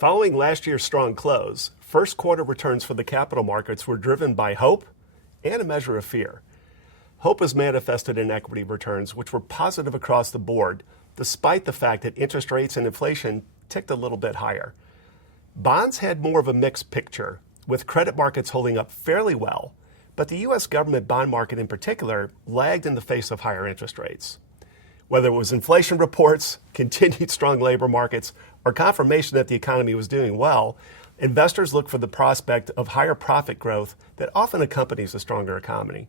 Following last year's strong close, first quarter returns for the capital markets were driven by hope and a measure of fear. Hope was manifested in equity returns, which were positive across the board, despite the fact that interest rates and inflation ticked a little bit higher. Bonds had more of a mixed picture, with credit markets holding up fairly well, but the U.S. government bond market in particular lagged in the face of higher interest rates. Whether it was inflation reports, continued strong labor markets, or confirmation that the economy was doing well, investors look for the prospect of higher profit growth that often accompanies a stronger economy.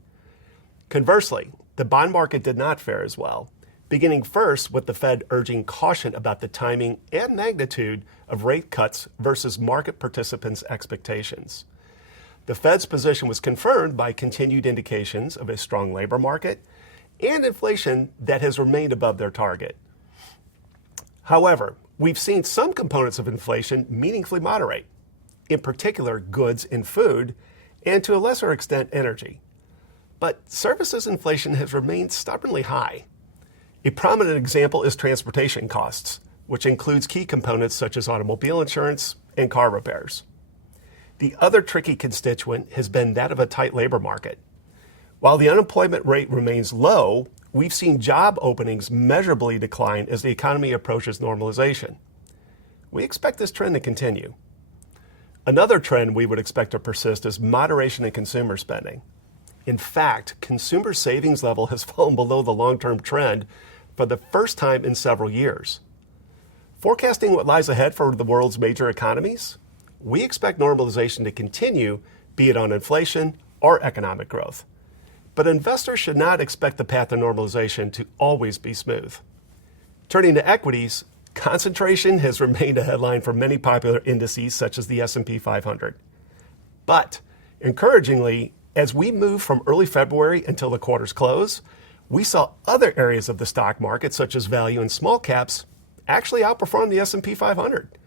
Conversely, the bond market did not fare as well, beginning first with the Fed urging caution about the timing and magnitude of rate cuts versus market participants' expectations. The Fed's position was confirmed by continued indications of a strong labor market and inflation that has remained above their target. However, we've seen some components of inflation meaningfully moderate, in particular goods and food, and to a lesser extent energy. But services inflation has remained stubbornly high. A prominent example is transportation costs, which includes key components such as automobile insurance and car repairs. The other tricky constituent has been that of a tight labor market. While the unemployment rate remains low, we've seen job openings measurably decline as the economy approaches normalization. We expect this trend to continue. Another trend we would expect to persist is moderation in consumer spending. In fact, consumer savings level has fallen below the long-term trend for the first time in several years. Forecasting what lies ahead for the world's major economies, we expect normalization to continue, be it on inflation or economic growth. But investors should not expect the path to normalization to always be smooth. Turning to equities, concentration has remained a headline for many popular indices such as the S&P 500. But encouragingly, as we move from early February until the quarter's close, we saw other areas of the stock market, such as value and small caps, actually outperform the S&P 500.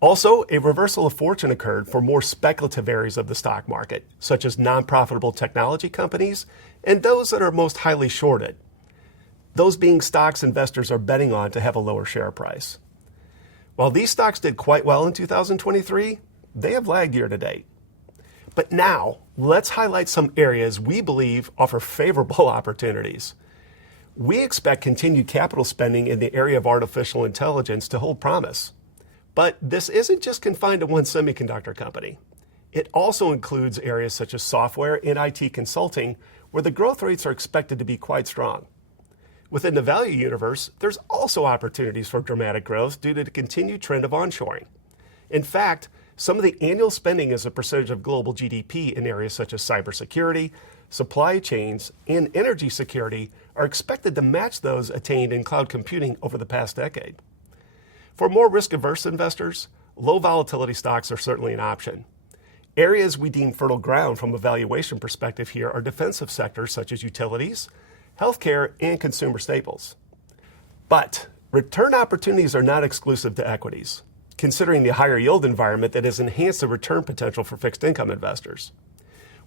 Also, a reversal of fortune occurred for more speculative areas of the stock market, such as non-profitable technology companies and those that are most highly shorted, those being stocks investors are betting on to have a lower share price. While these stocks did quite well in 2023, they have lagged year to date. But now, let's highlight some areas we believe offer favorable opportunities. We expect continued capital spending in the area of artificial intelligence to hold promise. But this isn't just confined to one semiconductor company. It also includes areas such as software and IT consulting, where the growth rates are expected to be quite strong. Within the value universe, there's also opportunities for dramatic growth due to the continued trend of onshoring. In fact, some of the annual spending as a percentage of global GDP in areas such as cybersecurity, supply chains, and energy security are expected to match those attained in cloud computing over the past decade. For more risk-averse investors, low volatility stocks are certainly an option. Areas we deem fertile ground from a valuation perspective here are defensive sectors such as utilities, healthcare, and consumer staples. But return opportunities are not exclusive to equities, considering the higher yield environment that has enhanced the return potential for fixed income investors.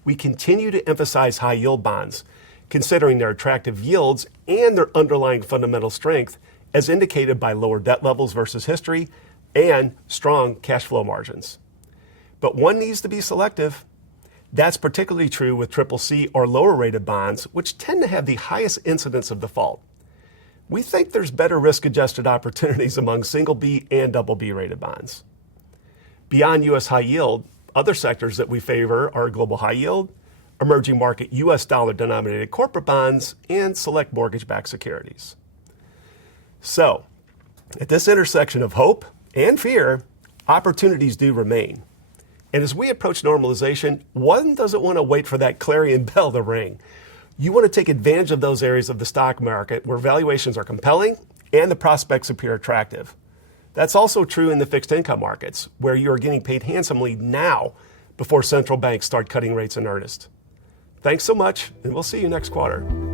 We continue to emphasize high yield bonds, considering their attractive yields and their underlying fundamental strength, as indicated by lower debt levels versus history and strong cash flow margins. But one needs to be selective. That's particularly true with CCC or lower rated bonds, which tend to have the highest incidence of default. We think there's better risk-adjusted opportunities among single B and double B rated bonds. Beyond U.S. high yield, other sectors that we favor are global high yield, emerging market U.S. dollar denominated corporate bonds, and select mortgage-backed securities. So, at this intersection of hope and fear, opportunities do remain. And as we approach normalization, one doesn't want to wait for that clarion bell to ring. You want to take advantage of those areas of the stock market where valuations are compelling and the prospects appear attractive. That's also true in the fixed income markets, where you are getting paid handsomely now before central banks start cutting rates in earnest. Thanks so much, and we'll see you next quarter.